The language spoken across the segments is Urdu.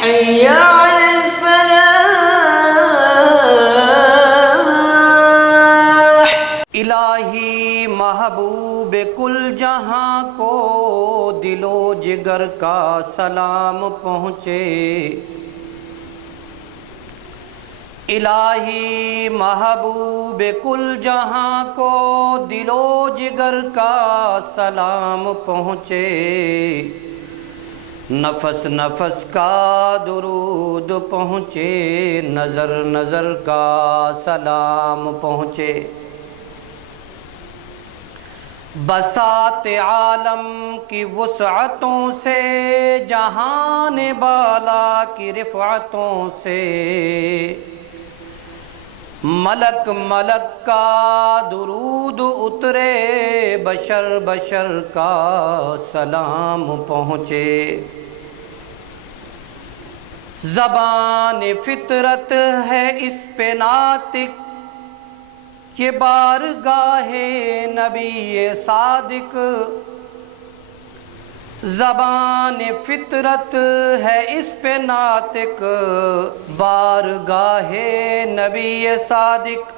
حي على الفلاح۔ الہی محبوب کل جہاں کو دل و جگر کا سلام پہنچے، الہی محبوب کل جہاں کو دل و جگر کا سلام پہنچے، نفس نفس کا درود پہنچے، نظر نظر کا سلام پہنچے۔ بساط عالم کی وسعتوں سے، جہان بالا کی رفعتوں سے، ملک ملک کا درود اترے، بشر بشر کا سلام پہنچے۔ زبان فطرت ہے اس پہ ناطق، یہ بارگاہ نبی صادق۔ زبان فطرت ہے اس پہ ناطق، بارگاہ نبی صادق۔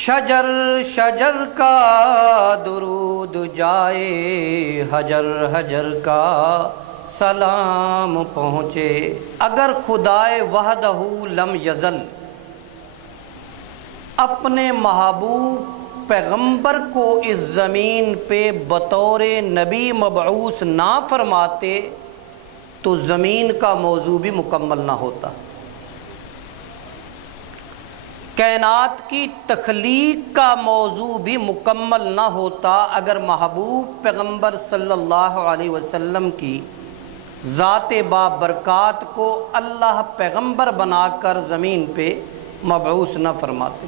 شجر شجر کا درود جائے، حجر حجر کا سلام پہنچے۔ اگر خدائے وحدہ لم یزل اپنے محبوب پیغمبر کو اس زمین پہ بطور نبی مبعوث نہ فرماتے تو زمین کا موضوع بھی مکمل نہ ہوتا، کائنات کی تخلیق کا موضوع بھی مکمل نہ ہوتا اگر محبوب پیغمبر صلی اللہ علیہ وسلم کی ذات بابرکات کو اللہ پیغمبر بنا کر زمین پہ مبعوث نہ فرماتے۔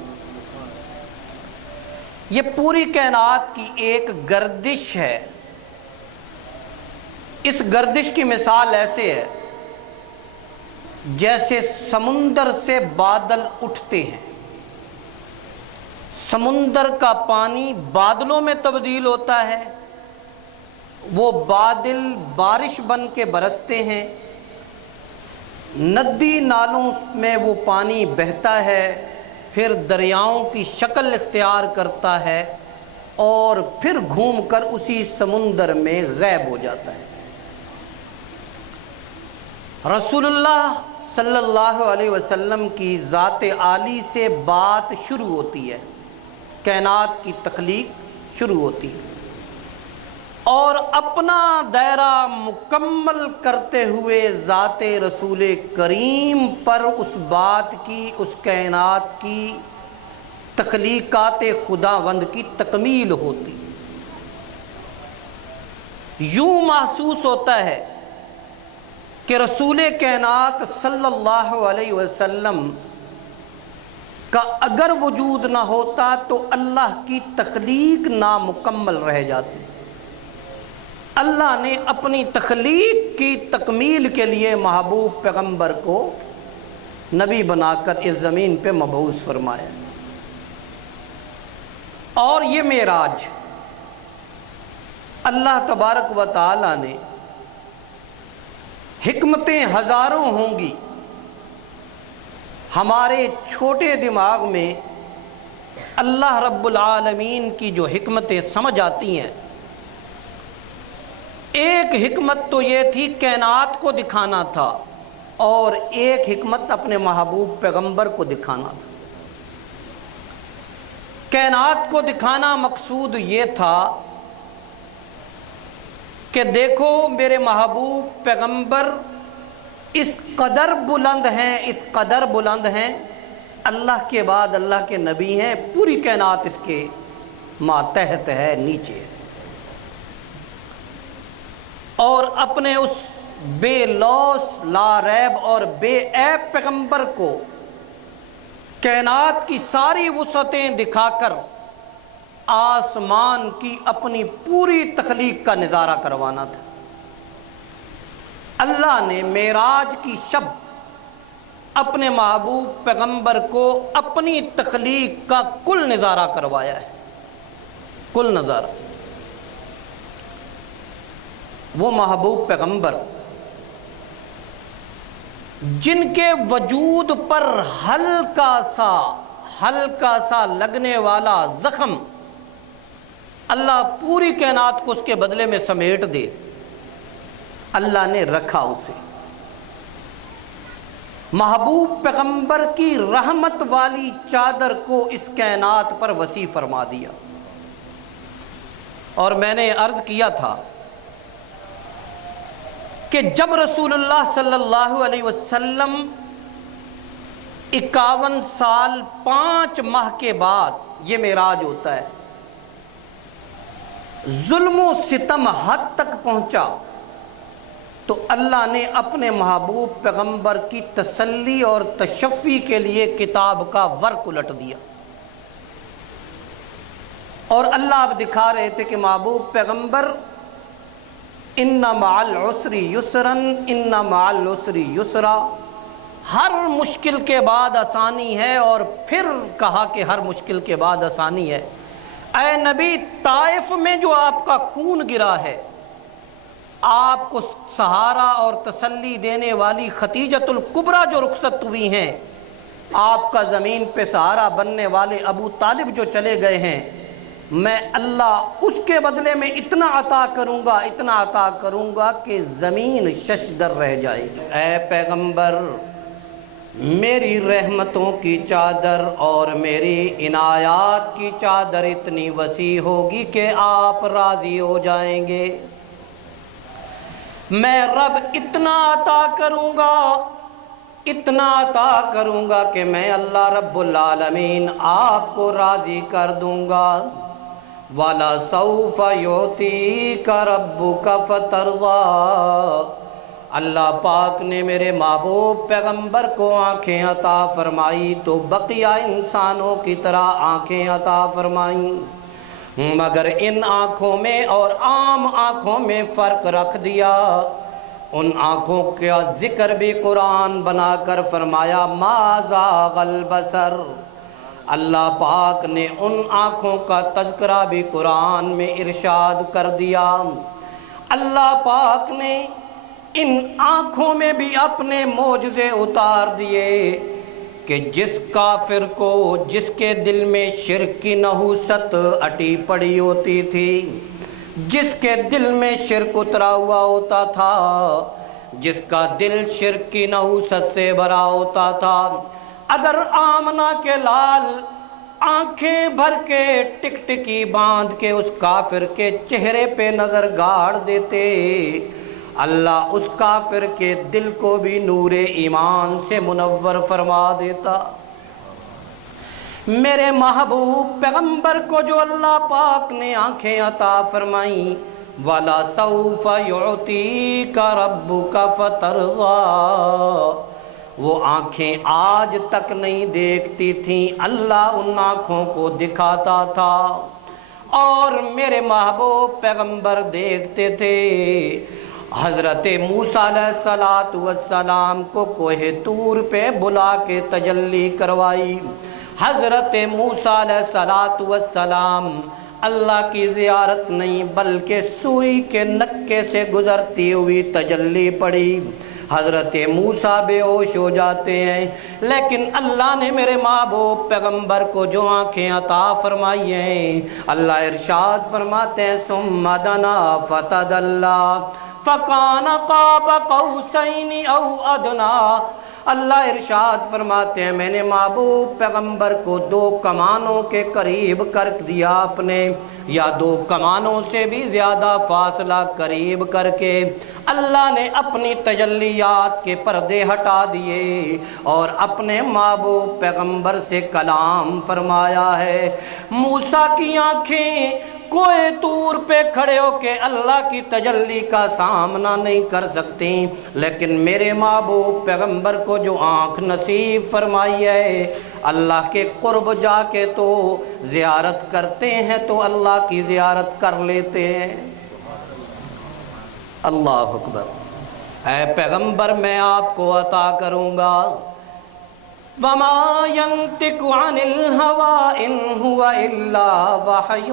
یہ پوری کائنات کی ایک گردش ہے۔ اس گردش کی مثال ایسے ہے جیسے سمندر سے بادل اٹھتے ہیں، سمندر کا پانی بادلوں میں تبدیل ہوتا ہے، وہ بادل بارش بن کے برستے ہیں، ندی نالوں میں وہ پانی بہتا ہے، پھر دریاؤں کی شکل اختیار کرتا ہے اور پھر گھوم کر اسی سمندر میں غائب ہو جاتا ہے۔ رسول اللہ صلی اللہ علیہ وسلم کی ذات عالی سے بات شروع ہوتی ہے، کائنات کی تخلیق شروع ہوتی ہے، اور اپنا دائرہ مکمل کرتے ہوئے ذات رسول کریم پر اس بات کی، اس کائنات کی تخلیقات خداوند کی تکمیل ہوتی۔ یوں محسوس ہوتا ہے کہ رسول کائنات صلی اللہ علیہ وسلم کا اگر وجود نہ ہوتا تو اللہ کی تخلیق نامکمل رہ جاتی۔ اللہ نے اپنی تخلیق کی تکمیل کے لیے محبوب پیغمبر کو نبی بنا کر اس زمین پہ مبعوث فرمایا، اور یہ معراج اللہ تبارک و تعالی نے، حکمتیں ہزاروں ہوں گی، ہمارے چھوٹے دماغ میں اللہ رب العالمین کی جو حکمتیں سمجھ آتی ہیں، ایک حکمت تو یہ تھی کائنات کو دکھانا تھا، اور ایک حکمت اپنے محبوب پیغمبر کو دکھانا تھا۔ کائنات کو دکھانا مقصود یہ تھا کہ دیکھو میرے محبوب پیغمبر اس قدر بلند ہیں، اس قدر بلند ہیں، اللہ کے بعد اللہ کے نبی ہیں، پوری کائنات اس کے ماتحت ہے، نیچے ہے، اور اپنے اس بے لوث لا ریب اور بے عیب پیغمبر کو کائنات کی ساری وسعتیں دکھا کر آسمان کی اپنی پوری تخلیق کا نظارہ کروانا تھا۔ اللہ نے معراج کی شب اپنے محبوب پیغمبر کو اپنی تخلیق کا کل نظارہ کروایا ہے، کل نظارہ۔ وہ محبوب پیغمبر جن کے وجود پر ہلکا سا لگنے والا زخم اللہ پوری کائنات کو اس کے بدلے میں سمیٹ دے، اللہ نے رکھا اسے۔ محبوب پیغمبر کی رحمت والی چادر کو اس کائنات پر وسیع فرما دیا۔ اور میں نے عرض کیا تھا کہ جب رسول اللہ صلی اللہ علیہ وسلم 51 سال 5 ماہ کے بعد یہ معراج ہوتا ہے، ظلم و ستم حد تک پہنچا تو اللہ نے اپنے محبوب پیغمبر کی تسلی اور تشفی کے لیے کتاب کا ورق الٹ دیا، اور اللہ اب دکھا رہے تھے کہ محبوب پیغمبر ان مع العسر یسرا ان مع العسر یسرا، ہر مشکل کے بعد آسانی ہے، اور پھر کہا کہ ہر مشکل کے بعد آسانی ہے۔ اے نبی، طائف میں جو آپ کا خون گرا ہے، آپ کو سہارا اور تسلی دینے والی خدیجۃ الکبریٰ جو رخصت ہوئی ہیں، آپ کا زمین پہ سہارا بننے والے ابو طالب جو چلے گئے ہیں، میں اللہ اس کے بدلے میں اتنا عطا کروں گا کہ زمین ششدر رہ جائے گی۔ اے پیغمبر، میری رحمتوں کی چادر اور میری عنایات کی چادر اتنی وسیع ہوگی کہ آپ راضی ہو جائیں گے۔ میں رب اتنا عطا کروں گا کہ میں اللہ رب العالمین آپ کو راضی کر دوں گا۔ وَلَسَوْفَ يُعْطِيكَ رَبُّكَ فَتَرْضَىٰ، اللہ پاک نے میرے محبوب پیغمبر کو آنکھیں عطا فرمائی تو بقیہ انسانوں کی طرح آنکھیں عطا فرمائیں، مگر ان آنکھوں میں اور عام آنکھوں میں فرق رکھ دیا۔ ان آنکھوں کا ذکر بھی قرآن بنا کر فرمایا ما زاغ البصر، اللہ پاک نے ان آنکھوں کا تذکرہ بھی قرآن میں ارشاد کر دیا۔ اللہ پاک نے ان آنکھوں میں بھی اپنے معجزے اتار دیے کہ جس کافر کو، جس کے دل میں شرک کی نحوست اٹی پڑی ہوتی تھی، جس کے دل میں شرک اترا ہوا ہوتا تھا، جس کا دل شرک کی نحوست سے بھرا ہوتا تھا، اگر آمنہ کے لال آنکھیں بھر کے ٹکٹکی باندھ کے اس کافر کے چہرے پہ نظر گاڑ دیتے، اللہ اس کافر کے دل کو بھی نور ایمان سے منور فرما دیتا۔ میرے محبوب پیغمبر کو جو اللہ پاک نے آنکھیں عطا فرمائیں، وَلَسَوْفَ يُعْطِيكَ رَبُّكَ فَتَرْضَىٰ، وہ آنکھیں آج تک نہیں دیکھتی تھیں، اللہ ان آنکھوں کو دکھاتا تھا اور میرے محبوب پیغمبر دیکھتے تھے۔ حضرت موسیٰ علیہ السلام کو کوہ طور پہ بلا کے تجلی کروائی۔ حضرت موسیٰ علیہ السلام اللہ کی زیارت نہیں بلکہ سوئی کے نکے سے گزرتی ہوئی تجلی پڑی، حضرت موسیٰ بے ہوش ہو جاتے ہیں، لیکن اللہ نے میرے محبوب پیغمبر کو جو آنکھیں عطا فرمائی ہیں، اللہ ارشاد فرماتے ہیں ثم دنا فتدلی فکان قاب قوسین او ادنا، اللہ ارشاد فرماتے ہیں میں نے محبوب پیغمبر کو 2 کمانوں کے قریب کر دیا اپنے، یا 2 کمانوں سے بھی زیادہ فاصلہ قریب کر کے اللہ نے اپنی تجلیات کے پردے ہٹا دیے اور اپنے محبوب پیغمبر سے کلام فرمایا ہے۔ موسیٰ کی آنکھیں کوہ طور پہ کھڑے ہو کے اللہ کی تجلی کا سامنا نہیں کر سکتی، لیکن میرے محبوب پیغمبر کو جو آنکھ نصیب فرمائی ہے، اللہ کے قرب جا کے تو زیارت کرتے ہیں تو اللہ کی زیارت کر لیتے ہیں۔ اللہ اکبر۔ اے پیغمبر میں آپ کو عطا کروں گا، وَمَا يَنطِقُ عَنِ الْهَوَىٰ إِنْ هُوَ إِلَّا وَحْيٌ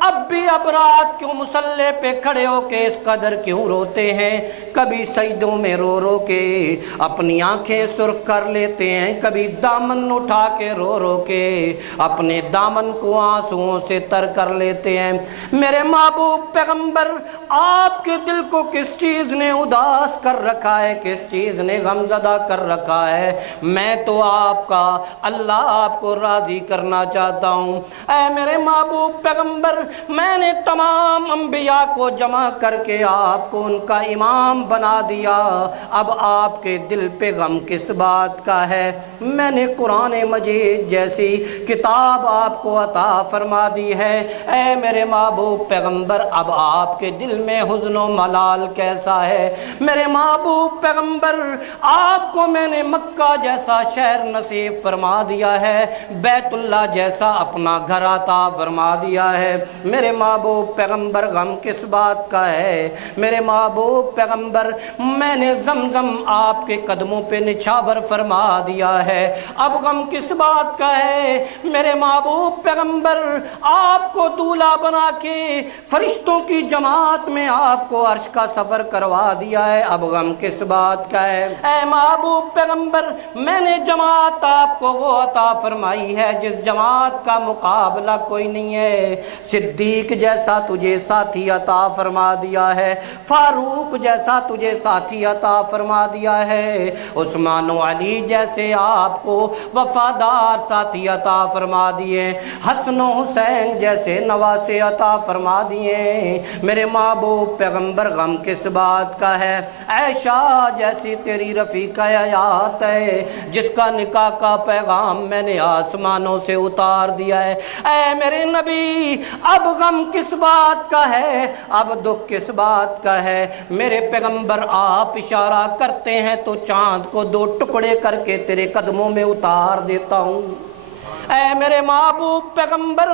اب بھی اب رات کیوں مصلی پہ کھڑے ہو کے اس قدر کیوں روتے ہیں؟ کبھی سجدوں میں رو رو کے اپنی آنکھیں سرخ کر لیتے ہیں، کبھی دامن اٹھا کے رو رو کے اپنے دامن کو آنسوؤں سے تر کر لیتے ہیں۔ میرے محبوب پیغمبر، آپ کے دل کو کس چیز نے اداس کر رکھا ہے، کس چیز نے غمزدہ کر رکھا ہے؟ میں تو آپ کا، اللہ آپ کو راضی کرنا چاہتا ہوں۔ اے میرے محبوب پیغمبر، میں نے تمام انبیاء کو جمع کر کے آپ کو ان کا امام بنا دیا، اب آپ کے دل پہ غم کس بات کا ہے؟ میں نے قرآن مجید جیسی کتاب آپ کو عطا فرما دی ہے، اے میرے محبوب پیغمبر، اب آپ کے دل میں حزن و ملال کیسا ہے؟ میرے محبوب پیغمبر، آپ کو میں نے مکہ جیسا شہر نصیب فرما دیا ہے، بیت اللہ جیسا اپنا گھر عطا فرما دیا ہے۔ میرے محبوب پیغمبر، غم کس بات کا ہے؟ میرے محبوب پیغمبر، میں نے زمزم آپ کے قدموں پہ نچھاور فرما دیا ہے، اب غم کس بات کا ہے؟ میرے محبوب پیغمبر، آپ کو دولہا بنا کے فرشتوں کی جماعت میں آپ کو عرش کا سفر کروا دیا ہے، اب غم کس بات کا ہے؟ اے محبوب پیغمبر، میں نے جماعت آپ کو وہ عطا فرمائی ہے جس جماعت کا مقابلہ کوئی نہیں ہے۔ صدیق جیسا تجھے ساتھی عطا فرما دیا ہے، فاروق جیسا تجھے ساتھی عطا فرما دیا ہے، عثمان و علی جیسے آپ کو وفادار ساتھی عطا فرما دیے، حسن و حسین جیسے نواسے عطا فرما دیے۔ میرے محبوب پیغمبر، غم کس بات کا ہے؟ عائشہ جیسی تیری رفیقہ حیات ہے جس کا نکاح کا پیغام میں نے آسمانوں سے اتار دیا ہے۔ اے میرے نبی، اب غم کس بات کا ہے؟ اب دکھ کس بات کا ہے؟ میرے پیغمبر، آپ اشارہ کرتے ہیں تو چاند کو دو ٹکڑے کر کے تیرے قدموں میں اتار دیتا ہوں۔ اے میرے محبوب پیغمبر،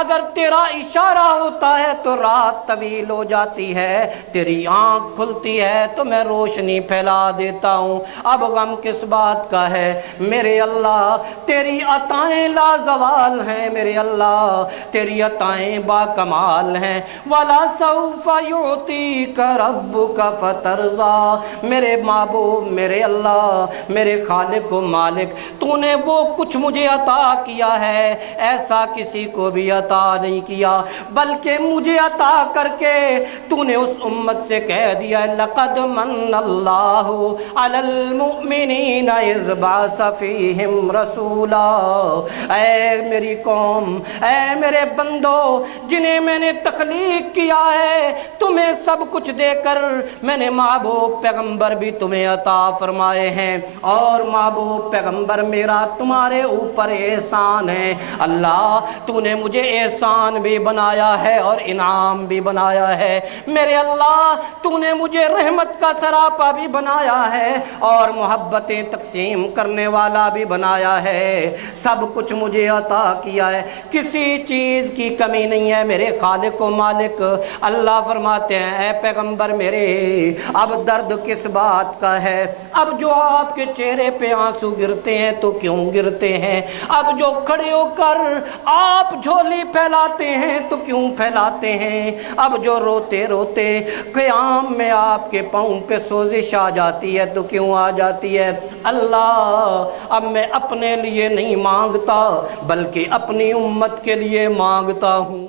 اگر تیرا اشارہ ہوتا ہے تو رات طویل ہو جاتی ہے، تیری آنکھ کھلتی ہے تو میں روشنی پھیلا دیتا ہوں، اب غم کس بات کا ہے؟ میرے اللہ، تیری عطائیں لازوال ہیں، میرے اللہ تیری عطائیں با کمال ہیں۔ وَلَا سَوْفَ يُعْطِيكَ رَبُّكَ فَتَرْضَىٰ، میرے محبوب، میرے اللہ، میرے خالق و مالک، تو نے وہ کچھ مجھے عطا کیا ہے ایسا کسی کو بھی عطا نہیں کیا، بلکہ مجھے عطا کر کے تو نے اس امت سے کہہ دیا لَقَدْ مَنَّ اللَّهُ عَلَى الْمُؤْمِنِينَ إِذْ بَعَثَ فِيهِمْ رَسُولًا۔ اے میری قوم، اے میرے بندو، جنہیں میں نے تخلیق کیا ہے، تمہیں سب کچھ دے کر میں نے محبوب پیغمبر بھی تمہیں عطا فرمائے ہیں، اور محبوب پیغمبر میرا تمہارے اوپر احسان ہے۔ اللہ، تو نے مجھے احسان بھی بنایا ہے اور انعام بھی بنایا ہے، میرے اللہ تو نے مجھے رحمت کا سراپا بھی بنایا ہے اور محبتیں تقسیم کرنے والا بھی بنایا ہے، سب کچھ مجھے عطا کیا ہے، کسی چیز کی کمی نہیں ہے میرے خالق و مالک۔ اللہ فرماتے ہیں اے پیغمبر میرے، اب درد کس بات کا ہے؟ اب جو آپ کے چہرے پہ آنسو گرتے ہیں تو کیوں گرتے ہیں؟ اب جو کھڑے ہو کر آپ جھولی پھیلاتے ہیں تو کیوں پھیلاتے ہیں؟ اب جو روتے روتے قیام میں آپ کے پاؤں پہ سوزش آ جاتی ہے تو کیوں آ جاتی ہے؟ اللہ، اب میں اپنے لیے نہیں مانگتا بلکہ اپنی امت کے لیے مانگتا ہوں۔